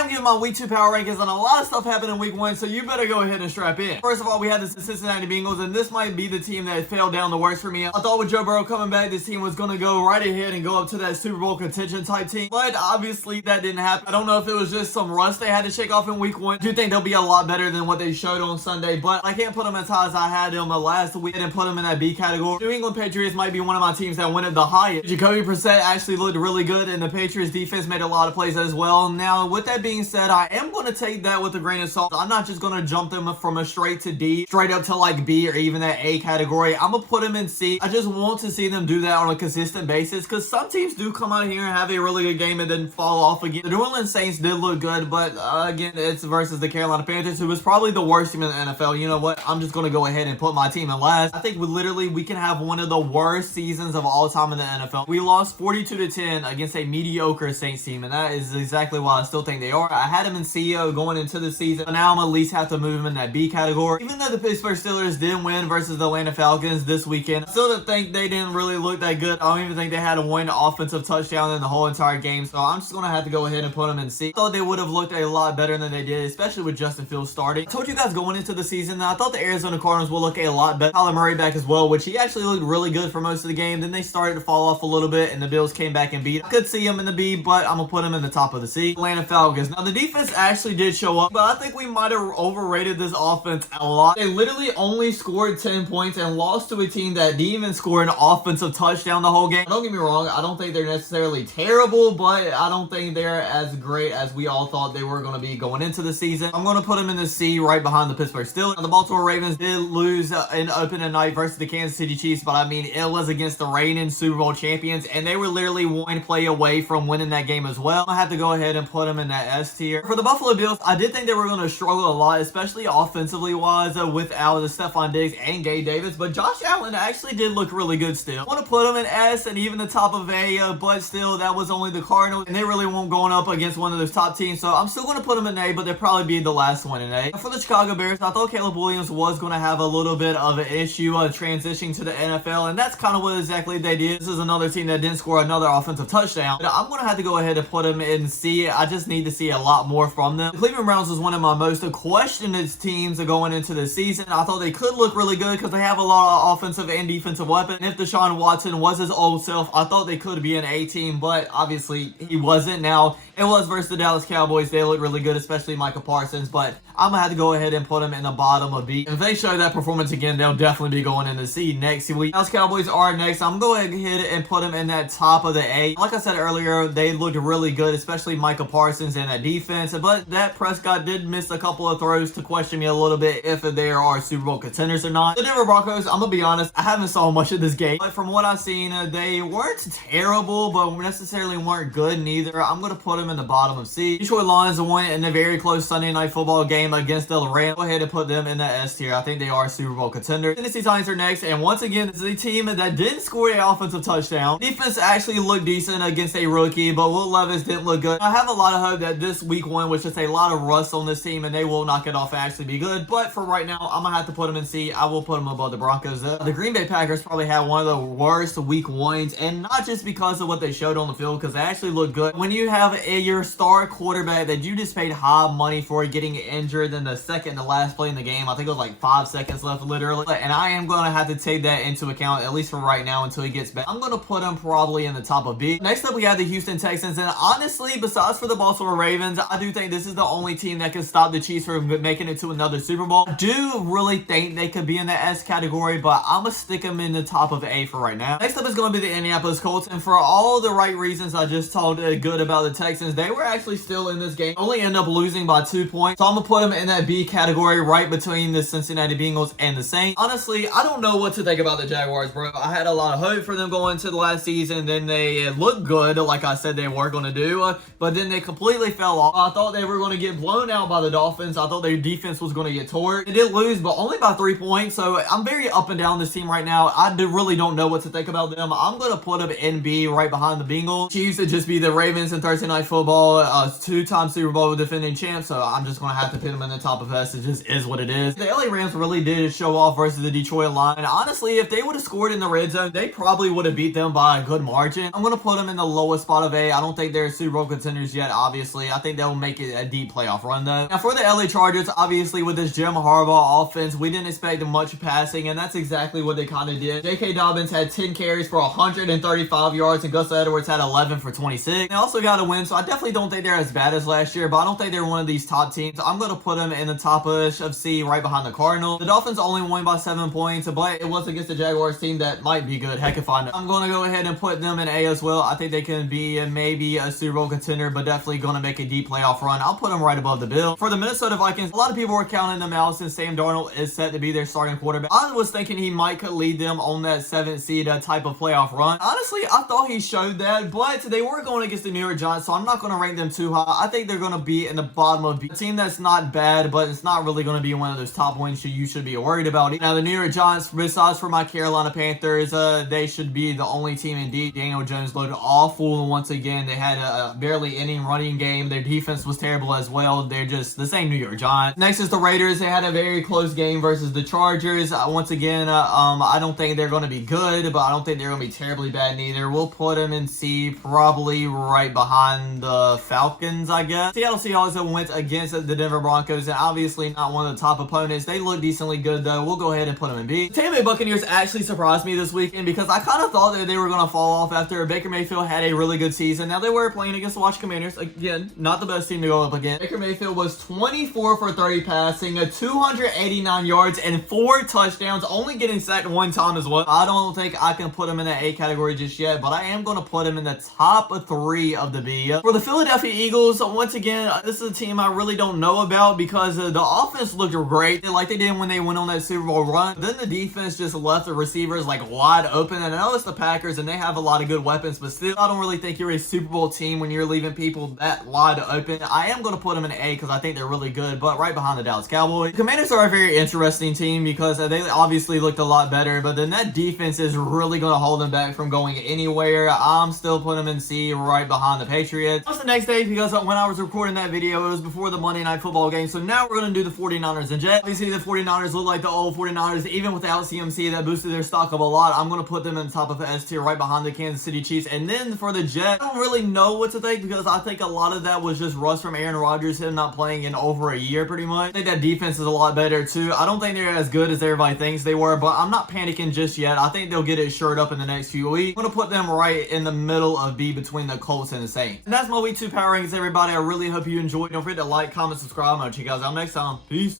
am giving my week 2 power rankings, and a lot of stuff happened in week 1, so you better go ahead and strap in. First of all, we had the Cincinnati Bengals, and this might be the team that fell down the worst for me. I thought with Joe Burrow coming back, this team was going to go right ahead and go up to that Super Bowl contention type team, but obviously that didn't happen. I don't know if it was just some rust they had to shake off in week 1. I do think they'll be a lot better than what they showed on Sunday, but I can't put them as high as I had them last week and put them in that B category. New England Patriots might be one of my teams that went at the highest. Jacoby Brissett actually looked really good, and the Patriots defense made a lot of plays as well. Now, with that being said, I am going to take that with a grain of salt. I'm not just going to jump them from a straight to D, straight up to like B or even that A category. I'm going to put them in C. I just want to see them do that on a consistent basis, because some teams do come out here and have a really good game and then fall off again. The New Orleans Saints did look good, but again, it's versus the Carolina Panthers, who was probably the worst team in the NFL. You know what? I'm just going to go ahead and put my team in last. I think we can have one of the worst seasons of all time in the NFL. We lost 42-10 against a mediocre Saints team, and that is exactly why I still think they are. I had them in CEO going into the season, but now I'm at least have to move them in that B category. Even though the Pittsburgh Steelers did win versus the Atlanta Falcons this weekend, I still don't think they didn't really look that good. I don't even think they had one offensive touchdown in the whole entire game, so I'm just going to have to go ahead and put them in C. I thought they would have looked a lot better than they did, especially with Justin Fields starting. I told you guys going into the season that I thought the Arizona Cardinals will look a lot better. Kyler Murray back as well, which he actually looked really good for most of the game. Then they started to fall off a little bit, and the Bills came back and beat. I could see them in the B, but I'm going to put them in the top of the C. Atlanta Falcons. Now, the defense actually did show up, but I think we might have overrated this offense a lot. They literally only scored 10 points and lost to a team that didn't even score an offensive touchdown the whole game. Don't get me wrong, I don't think they're necessarily terrible, but I don't think they're as great as we all thought they were going to be going into the season. I'm going to put them in the C right behind the Pittsburgh Steelers. Now, the Baltimore Ravens did lose in opening night versus the Kansas City Chiefs, but I mean, it was against the reigning Super Bowl champions, and they were literally one play away from winning that game as well. I have to go ahead and put them in that S tier. For the Buffalo Bills, I did think they were going to struggle a lot, especially offensively wise, without Stephon Diggs and Gabe Davis, but Josh Allen actually did look really good still. I want to put them in S and even the top of A, but still, that was only the Cardinals, and they really won't going up against one of those top teams, so I'm still going to put them in A, but they'll probably be the last one in A. For the Chicago Bears, I thought Caleb Williams was going to have a little bit of an issue transitioning to the NFL, and that's kind of what exactly they did. This is another team that didn't score another offensive touchdown, but I'm going to have to go ahead and put them in C. I just need to see a lot more from them. The Cleveland Browns was one of my most questioned teams going into the season. I thought they could look really good because they have a lot of offensive and defensive weapons. And if Deshaun Watson was his old self, I thought they could be an A team, but obviously he wasn't. Now, it was versus the Dallas Cowboys. They look really good, especially Micah Parsons, but I'm going to have to go ahead and put them in the bottom of B. If they show that performance again, they'll definitely be going into C next week. Dallas Cowboys are next. I'm going to go ahead and put them in that top of the A. Like I said earlier, they looked really good, especially Micah Parsons and that defense, but that Prescott did miss a couple of throws to question me a little bit if they are Super Bowl contenders or not. The Denver Broncos, I'm going to be honest, I haven't saw much of this game, but from what I've seen, they weren't terrible, but necessarily weren't good neither. I'm going to put them in the bottom of C. Detroit Lions won in a very close Sunday night football game against the Rams. Go ahead and put them in that S tier. I think they are Super Bowl contenders. Tennessee Titans are next, and once again, this is a team that didn't score an offensive touchdown. Defense actually looked decent against a rookie, but Will Levis didn't look good. I have a lot of hope that this week 1 was just a lot of rust on this team, and they will knock it off and actually be good, but for right now, I'm going to have to put them in C. I will put them above the Broncos. The Green Bay Packers probably had one of the worst week 1s, and not just because of what they showed on the field, because they actually looked good. When you have your star quarterback that you just paid high money for getting injured in the second to last play in the game, I think it was like 5 seconds left literally, and I am going to have to take that into account, at least for right now until he gets back. I'm going to put him probably in the top of B. Next up, we have the Houston Texans, and honestly, besides for the Baltimore Ravens, I do think this is the only team that can stop the Chiefs from making it to another Super Bowl. I do really think they could be in the S category, but I'm going to stick them in the top of A for right now. Next up is going to be the Indianapolis Colts, and for all the right reasons I just told good about the Texans, they were actually still in this game. Only end up losing by 2 points, so I'm going to put them in that B category right between the Cincinnati Bengals and the Saints. Honestly, I don't know what to think about the Jaguars, bro. I had a lot of hope for them going into the last season, then they looked good, like I said they were going to do, but then they completely fell off. I thought they were going to get blown out by the Dolphins. I thought their defense was going to get torched. They did lose, but only by 3 points, so I'm very up and down this team right now. I really don't know what to think about them. I'm going to put them in B right behind the Bengals. Chiefs would just be the Ravens in Thursday Night Football, two-time Super Bowl defending champs, so I'm just going to have to put them in the top of S. It just is what it is. The LA Rams really did show off versus the Detroit Lions, and honestly, if they would have scored in the red zone, they probably would have beat them by a good margin. I'm going to put them in the lowest spot of A. I don't think they're Super Bowl contenders yet, obviously. I think they'll make it a deep playoff run though. Now for the LA Chargers, obviously with this Jim Harbaugh offense, we didn't expect much passing, and that's exactly what they kind of did. J.K. Dobbins had 10 carries for 135 yards, and Gus Edwards had 11 for 26. They also got a win, so I definitely don't think they're as bad as last year, but I don't think they're one of these top teams. I'm going to put them in the top-ish of C, right behind the Cardinals. The Dolphins only won by 7 points, but it was against the Jaguars team that might be good. Heck if I know. I'm going to go ahead and put them in A as well. I think they can be maybe a Super Bowl contender, but definitely going to make a deep playoff run. I'll put them right above the Bills. For the Minnesota Vikings, a lot of people were counting them out since Sam Darnold is set to be their starting quarterback. I was thinking he might could lead them on that 7th seed type of playoff run. Honestly, I thought he showed that, but they were going against the New York Giants, so I'm not going to rank them too high. I think they're going to be in the bottom of B. A team that's not bad, but it's not really going to be one of those top wins you should be worried about. Now, the New York Giants, besides for my Carolina Panthers, they should be the only team indeed. Daniel Jones looked awful once again. They had a barely any running game. Their defense was terrible as well. They're just the same New York Giants. Next is the Raiders. They had a very close game versus the Chargers. Once again, I don't think they're going to be good, but I don't think they're going to be terribly bad neither. We'll put them in C, probably right behind the Falcons, I guess. Seattle Seahawks went against the Denver Broncos, and obviously not one of the top opponents. They look decently good, though. We'll go ahead and put them in B. The Tampa Bay Buccaneers actually surprised me this weekend because I kind of thought that they were going to fall off after Baker Mayfield had a really good season. Now, they were playing against the Washington Commanders. Again, not the best team to go up against. Baker Mayfield was 24 for 30 passing, 289 yards, and 4 touchdowns, only getting sacked 1 time as well. I don't think I can put him in the A category just yet, but I am going to put him in the top 3 of the B. For the Philadelphia Eagles, once again, this is a team I really don't know about because the offense looked great, like they did when they went on that Super Bowl run. Then the defense just left the receivers like wide open, and I know it's the Packers, and they have a lot of good weapons, but still, I don't really think you're a Super Bowl team when you're leaving people that wide open. I am going to put them in A because I think they're really good, but right behind the Dallas Cowboys. The Commanders are a very interesting team because they obviously looked a lot better, but then that defense is really going to hold them back from going anywhere. I'm still putting them in C, right behind the Patriots. That's the next day because when I was recording that video, it was before the Monday Night Football game, so now we're going to do the 49ers and Jets. Obviously, the 49ers look like the old 49ers, even without CMC. That boosted their stock up a lot. I'm going to put them in the top of the S tier, right behind the Kansas City Chiefs. And then for the Jets, I don't really know what to think because I think a lot of that was just rust from Aaron Rodgers, him not playing in over a year pretty much. I think that defense is a lot better too. I don't think they're as good as everybody thinks they were, but I'm not panicking just yet. I think they'll get it shored up in the next few weeks. I'm going to put them right in the middle of B between the Colts and the Saints. And that's my week 2 power rankings, everybody. I really hope you enjoyed. Don't forget to like, comment, subscribe. I'll check you guys out next time. Peace.